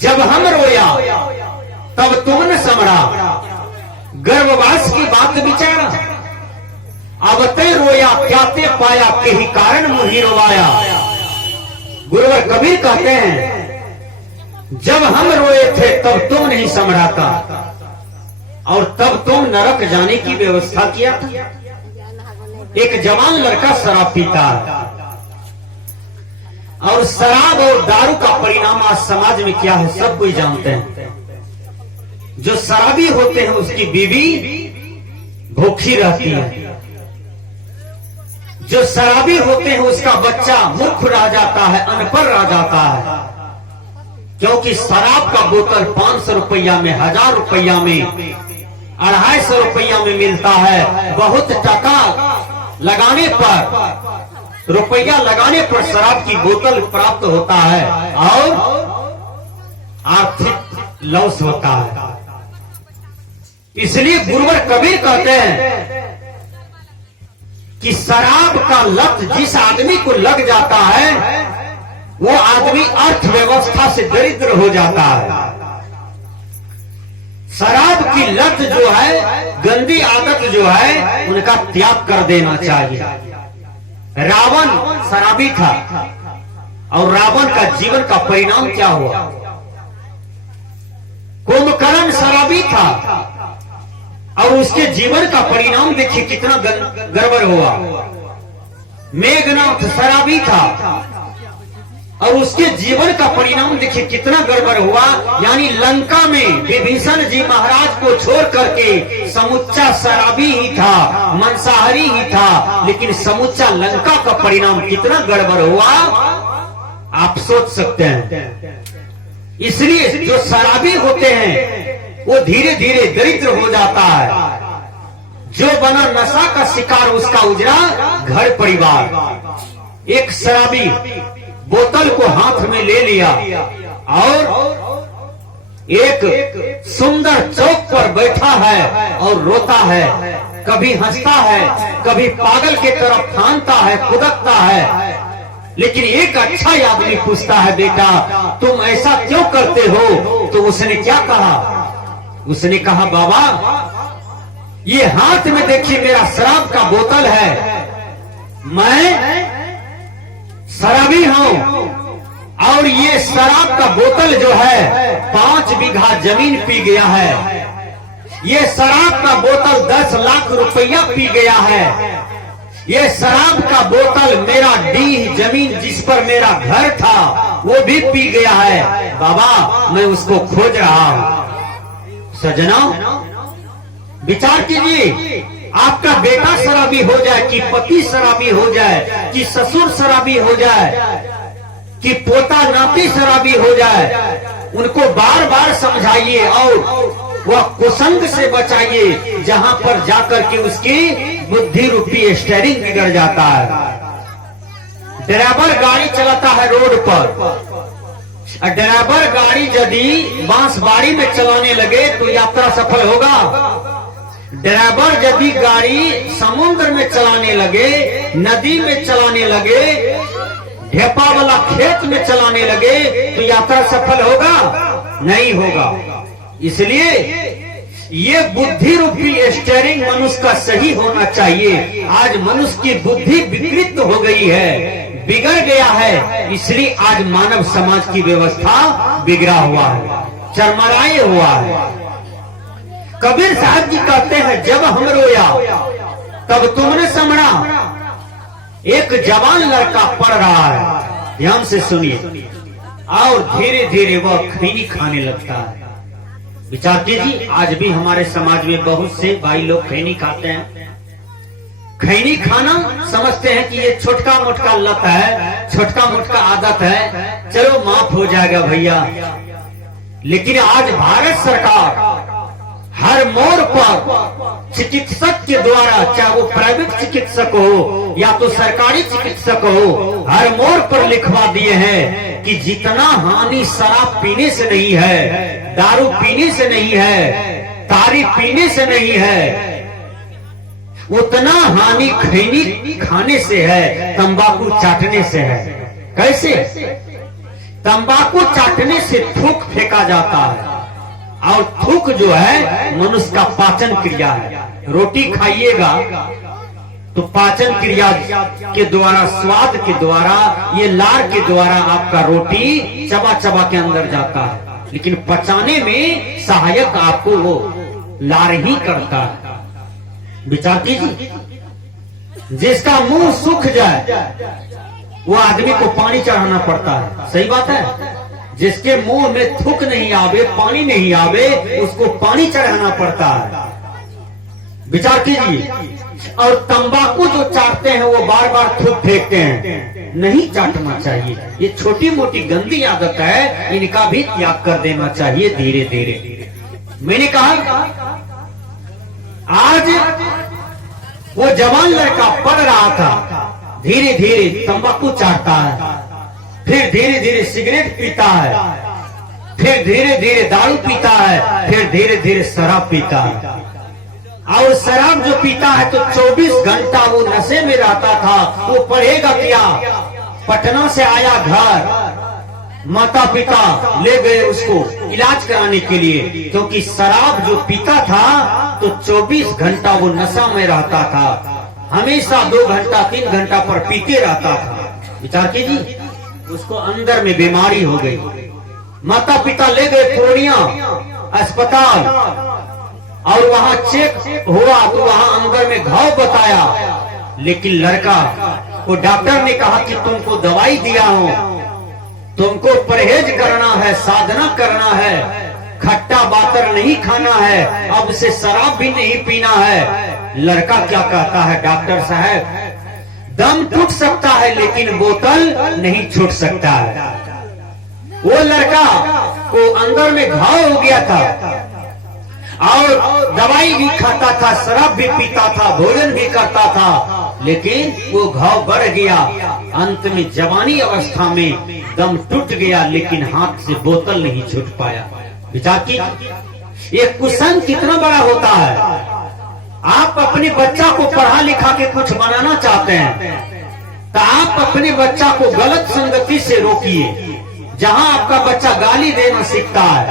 जब हम रोया तब तुमने समरा, गर्भवास की बात विचारा। अब ते रोया क्या ते पाया, के ही कारण मुही रोवाया। गुरुवर कबीर कहते हैं जब हम रोए थे तब तुम नहीं समरा था, और तब तुम नरक जाने की व्यवस्था किया था। एक जवान लड़का शराब पीता है, और शराब और दारू का परिणाम आज समाज में क्या है सब कोई जानते हैं। जो शराबी होते हैं उसकी बीवी भूखी रहती है, जो शराबी होते हैं उसका बच्चा मूर्ख रह जाता है, अनपढ़ रह जाता है, क्योंकि शराब का बोतल 500 रुपया में, 1000 रुपया में, 250 रुपया में मिलता है। बहुत टका लगाने पर, रुपया लगाने पर शराब की बोतल प्राप्त होता है और आर्थिक लॉस होता है। इसलिए गुरुवर कबीर कहते हैं कि शराब का लत जिस आदमी को लग जाता है वो आदमी अर्थव्यवस्था से दरिद्र हो जाता है। शराब की लत जो है, गंदी आदत जो है, उनका त्याग कर देना चाहिए। रावण शराबी था और रावण का जीवन का परिणाम क्या हुआ? कुंभकर्ण शराबी था और उसके जीवन का परिणाम देखिए कितना गड़बड़ हुआ। मेघनाथ शराबी था और उसके जीवन का परिणाम देखिए कितना गड़बड़ हुआ। यानी लंका में विभीषण जी महाराज को छोड़ करके समुच्चा शराबी ही था, मांसाहारी ही था, लेकिन समुच्चा लंका का परिणाम कितना गड़बड़ हुआ आप सोच सकते हैं। इसलिए जो शराबी होते हैं वो धीरे धीरे दरिद्र हो जाता है। जो बना नशा का शिकार उसका उजड़ा घर परिवार। एक शराबी बोतल को हाथ में ले लिया और एक सुंदर चौक पर बैठा है और रोता है, कभी हंसता है, कभी पागल के तरफ फानता है, कुदकता है। लेकिन एक अच्छा आदमी पूछता है, बेटा तुम ऐसा क्यों करते हो? तो उसने क्या कहा? उसने कहा, बाबा ये हाथ में देखिए मेरा शराब का बोतल है, मैं शराबी हूं और ये शराब का बोतल जो है 5 बीघा जमीन पी गया है। ये शराब का बोतल 10 लाख रुपया पी गया है। ये शराब का बोतल मेरा डीह जमीन जिस पर मेरा घर था वो भी पी गया है। बाबा मैं उसको खोज रहा हूं। सजना विचार कीजिए, आपका बेटा शराबी हो जाए कि पति शराबी हो जाए कि ससुर शराबी हो जाए कि पोता नाती शराबी हो जाए, उनको बार बार समझाइए और वह कुसंग से बचाइए, जहां पर जाकर के उसकी बुद्धि रूपी स्टीयरिंग बिगड़ जाता है। ड्राइवर गाड़ी चलाता है रोड पर, ड्राइवर गाड़ी यदि बांसबाड़ी में चलाने लगे तो यात्रा सफल होगा। ड्राइवर यदि गाड़ी समुद्र में चलाने लगे, नदी में चलाने लगे, ढेपा वाला खेत में चलाने लगे तो यात्रा सफल होगा? नहीं होगा। इसलिए ये बुद्धि रूपी स्टीयरिंग मनुष्य का सही होना चाहिए। आज मनुष्य की बुद्धि विकृत हो गई है, बिगड़ गया है, इसलिए आज मानव समाज की व्यवस्था बिगड़ा हुआ है, चरमराए हुआ है। कबीर साहब जी कहते हैं जब हम रोया तब तुमने समरा। एक जवान लड़का पढ़ रहा है, ध्यान से सुनिए, और धीरे धीरे वह खैनी खाने लगता है। विचार कीजिए, आज भी हमारे समाज में बहुत से भाई लोग खैनी खाते हैं। खैनी खाना समझते हैं कि ये छोटका मोटका लत है, छोटका मोटका आदत है, चलो माफ हो जाएगा भैया। लेकिन आज भारत सरकार हर मोड़ पर चिकित्सक के द्वारा, चाहे वो प्राइवेट चिकित्सक हो या तो सरकारी चिकित्सक हो, हर मोड़ पर लिखवा दिए हैं कि जितना हानि शराब पीने से नहीं है, दारू पीने से नहीं है, तारी पीने से नहीं है, उतना हानि खैनी खाने से है, तंबाकू चाटने से है। कैसे? तंबाकू चाटने से थूक फेंका जाता है। और थूक जो है मनुष्य का पाचन क्रिया है। रोटी खाइएगा तो पाचन क्रिया के द्वारा, स्वाद के द्वारा, ये लार के द्वारा आपका रोटी चबा चबा के अंदर जाता है, लेकिन पचाने में सहायक आपको वो लार ही करता है। विचार कीजिए, जिसका मुंह सूख जाए वो आदमी को पानी चढ़ाना पड़ता है, सही बात है। जिसके मुंह में थूक नहीं आवे, पानी नहीं आवे, उसको पानी चढ़ाना पड़ता है। विचार कीजिए। और तंबाकू जो चाटते हैं वो बार बार थूक फेंकते हैं, नहीं चाटना चाहिए। ये छोटी मोटी गंदी आदत है, इनका भी त्याग कर देना चाहिए धीरे धीरे। मैंने कहा आज वो जवान लड़का पढ़ रहा था, धीरे धीरे तंबाकू चाटता है, फिर धीरे धीरे सिगरेट पीता है, फिर धीरे धीरे दारू पीता है, फिर धीरे धीरे शराब पीता है। और शराब जो पीता है तो 24 घंटा वो नशे में रहता था। वो पढ़ेगा क्या? पटना से आया घर, माता पिता ले गए उसको इलाज कराने के लिए, क्योंकि शराब जो पीता था तो 24 घंटा वो नशा में रहता था, हमेशा 2 घंटा 3 घंटा पर पीते रहता था। विचार कीजिए, उसको अंदर में बीमारी हो गई। माता पिता ले गए पूर्णिया अस्पताल, और वहां चेक हुआ तो वहां अंदर में घाव बताया, लेकिन लड़का को डॉक्टर ने कहा कि तुमको दवाई दिया हूं, तुमको परहेज करना है, साधना करना है, खट्टा बातर नहीं खाना है, अब से शराब भी नहीं पीना है। लड़का क्या कहता है? डॉक्टर साहब, दम टूट सकता है लेकिन बोतल नहीं छूट सकता है। वो लड़का को अंदर में घाव हो गया था और दवाई भी खाता था, शराब भी पीता था, भोजन भी करता था, लेकिन वो घाव बढ़ गया। अंत में जवानी अवस्था में दम टूट गया, लेकिन हाथ से बोतल नहीं छूट पाया। विचार की ये कुसंग कितना बड़ा होता है। आप अपने बच्चा को पढ़ा लिखा के कुछ बनाना चाहते हैं तो आप अपने बच्चा को गलत संगति से रोकिए। जहां आपका बच्चा गाली देना सीखता है,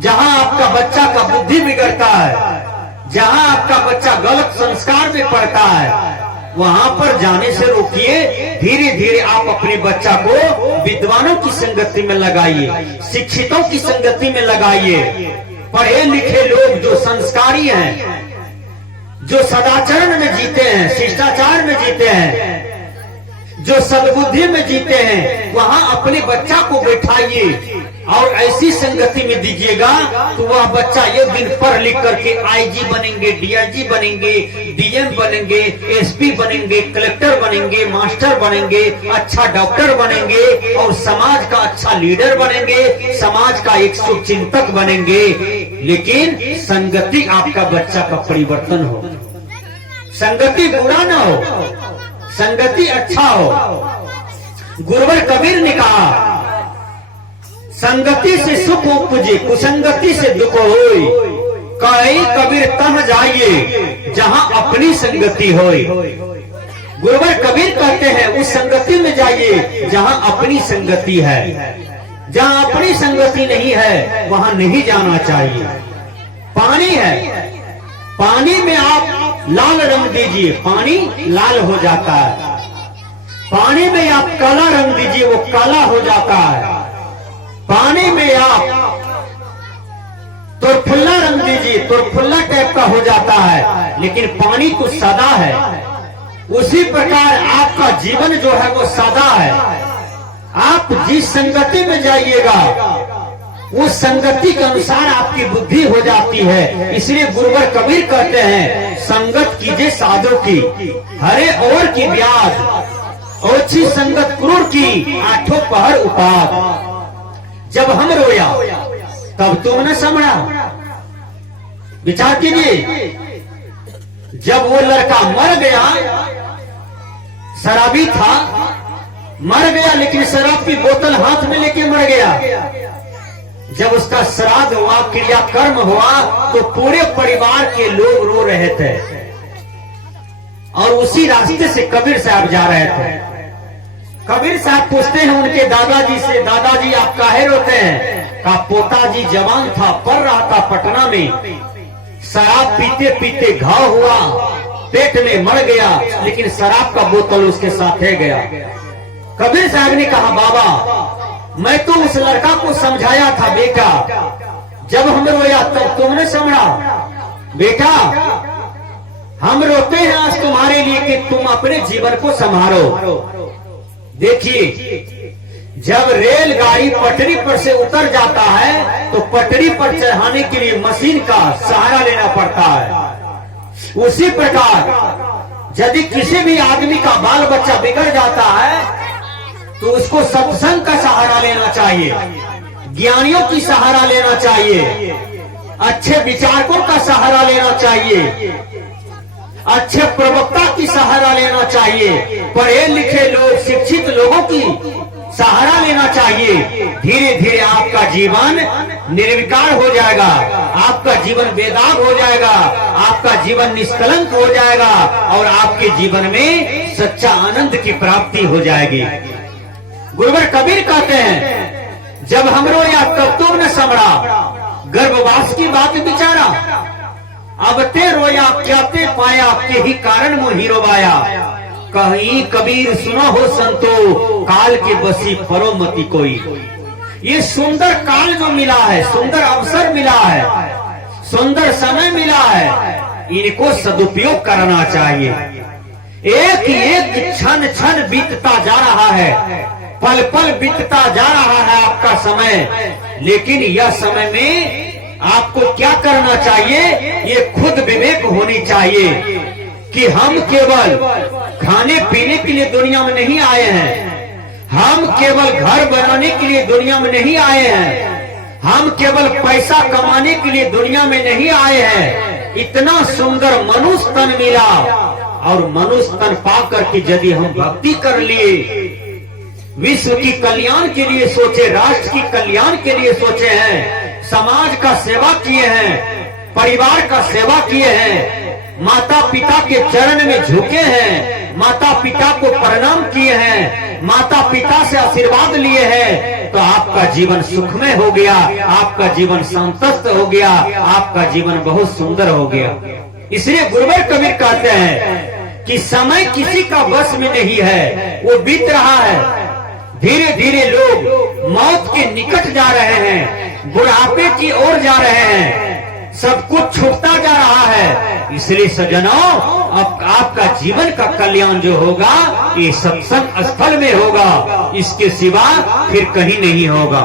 जहां आपका बच्चा का बुद्धि बिगड़ता है, जहां आपका बच्चा गलत संस्कार में पड़ता है, वहां पर जाने से रोकिए। धीरे धीरे आप अपने बच्चा को विद्वानों की संगति में लगाइए, शिक्षितों की संगति में लगाइए। पढ़े लिखे लोग जो संस्कारी हैं, जो सदाचरण में जीते हैं, शिष्टाचार में जीते हैं, जो सद्बुद्धि में जीते हैं, वहां अपने बच्चा को बैठाइए और ऐसी संगति में दीजिएगा तो वह बच्चा एक दिन पढ़ लिख करके आईजी बनेंगे, डीआईजी बनेंगे, डीएम बनेंगे, एसपी बनेंगे, कलेक्टर बनेंगे, मास्टर बनेंगे, अच्छा डॉक्टर बनेंगे और समाज का अच्छा लीडर बनेंगे, समाज का एक शुभचिंतक बनेंगे। लेकिन संगति आपका बच्चा का परिवर्तन हो, संगति बुरा ना हो, संगति अच्छा हो। गुरुवर कबीर ने कहा, संगति से सुख उपजे, कुसंगति से दुख होई। कई कबीर तह जाइए जहां अपनी संगति होई। गुरुवर कबीर कहते हैं उस संगति में जाइए जहां अपनी संगति है। जहां अपनी संगति नहीं है वहां नहीं जाना चाहिए। पानी है, पानी में आप लाल रंग दीजिए, पानी लाल हो जाता है। पानी में आप काला रंग दीजिए, वो काला हो जाता है। पानी में आप तुरफुल्ला रंग दीजिए, तुरफुल्ला टाइप का हो जाता है, लेकिन पानी तो सादा है। उसी प्रकार आपका जीवन जो है वो सादा है। आप जिस संगति में जाइएगा उस संगति के अनुसार आपकी बुद्धि हो जाती है। इसलिए गुरुवर कबीर कहते हैं, संगत कीजिए साधु की, हरे और की ब्याज, ओछी संगत क्रूर की, आठों पहर उपाद। जब हम रोया तब तुम न समझा। विचार कीजिए, जब वो लड़का मर गया, शराबी था, मर गया, लेकिन शराब की बोतल हाथ में लेके मर गया। जब उसका श्राद्ध हुआ, क्रियाकर्म हुआ, तो पूरे परिवार के लोग रो रहे थे और उसी रास्ते से कबीर साहब जा रहे थे। कबीर साहब पूछते हैं उनके दादाजी से, दादाजी आप काहे रोते हैं? का पोता जी जवान था, पढ़ रहा था पटना में। शराब पीते पीते घाव हुआ, पेट में मर गया, लेकिन शराब का बोतल उसके साथ है गया। कबीर साहब ने कहा, बाबा मैं तो उस लड़का को समझाया था, बेटा जब हम रोया तब तुमने समझा। बेटा हम रोते हैं आज तुम्हारे लिए कि तुम अपने जीवन को संभालो। देखिए जब रेलगाड़ी पटरी पर से उतर जाता है तो पटरी पर चढ़ाने के लिए मशीन का सहारा लेना पड़ता है। उसी प्रकार यदि किसी भी आदमी का बाल बच्चा बिगड़ जाता है तो उसको सत्संग का सहारा लेना चाहिए, ज्ञानियों की सहारा लेना चाहिए, अच्छे विचारकों का सहारा लेना चाहिए, अच्छे प्रवक्ता की सहारा लेना चाहिए, पढ़े लिखे लोग, शिक्षित लोगों की सहारा लेना चाहिए। धीरे धीरे आपका जीवन निर्विकार हो जाएगा, आपका जीवन बेदाग हो जाएगा, आपका जीवन निष्कलंक हो जाएगा और आपके जीवन में सच्चा आनंद की प्राप्ति हो जाएगी। गुरुवर कबीर कहते हैं, जब हम रोया तब तुम न समरा, गर्भवास की बात बिचारा। अब ते रोया क्या ते पाया, के ही कारण मोहि रोवाया। कहीं कबीर सुना हो संतो, काल के बसी परो मति कोई। ये सुंदर काल जो मिला है, सुंदर अवसर मिला है, सुंदर समय मिला है, इनको सदुपयोग करना चाहिए। एक एक क्षण क्षण बीतता जा रहा है, पल पल बीतता जा रहा है आपका समय, लेकिन यह समय में आपको क्या करना चाहिए, ये खुद विवेक होनी चाहिए कि हम केवल खाने पीने के लिए दुनिया में नहीं आए हैं, हम केवल घर बनाने के लिए दुनिया में नहीं आए हैं, हम केवल पैसा कमाने के लिए दुनिया में नहीं आए हैं। इतना सुंदर मनुष्य तन मिला और मनुष्य तन पाकर के यदि हम भक्ति कर लिए, विश्व की कल्याण के लिए सोचे, राष्ट्र की कल्याण के लिए सोचे हैं, समाज का सेवा किए हैं, परिवार का सेवा किए हैं, माता पिता के चरण में झुके हैं, माता पिता को प्रणाम किए हैं, माता पिता से आशीर्वाद लिए हैं, तो आपका जीवन सुखमय हो गया, आपका जीवन संतुष्ट हो गया, आपका जीवन बहुत सुंदर हो गया। इसलिए गुरुवर कबीर कहते हैं कि समय किसी का बस में नहीं है, वो बीत रहा है। धीरे धीरे लोग मौत के निकट जा रहे हैं, बुढ़ापे की ओर जा रहे हैं, सब कुछ छूटता जा रहा है। इसलिए सज्जनों, अब आपका जीवन का कल्याण जो होगा ये सत्संग स्थल में होगा, इसके सिवा फिर कहीं नहीं होगा।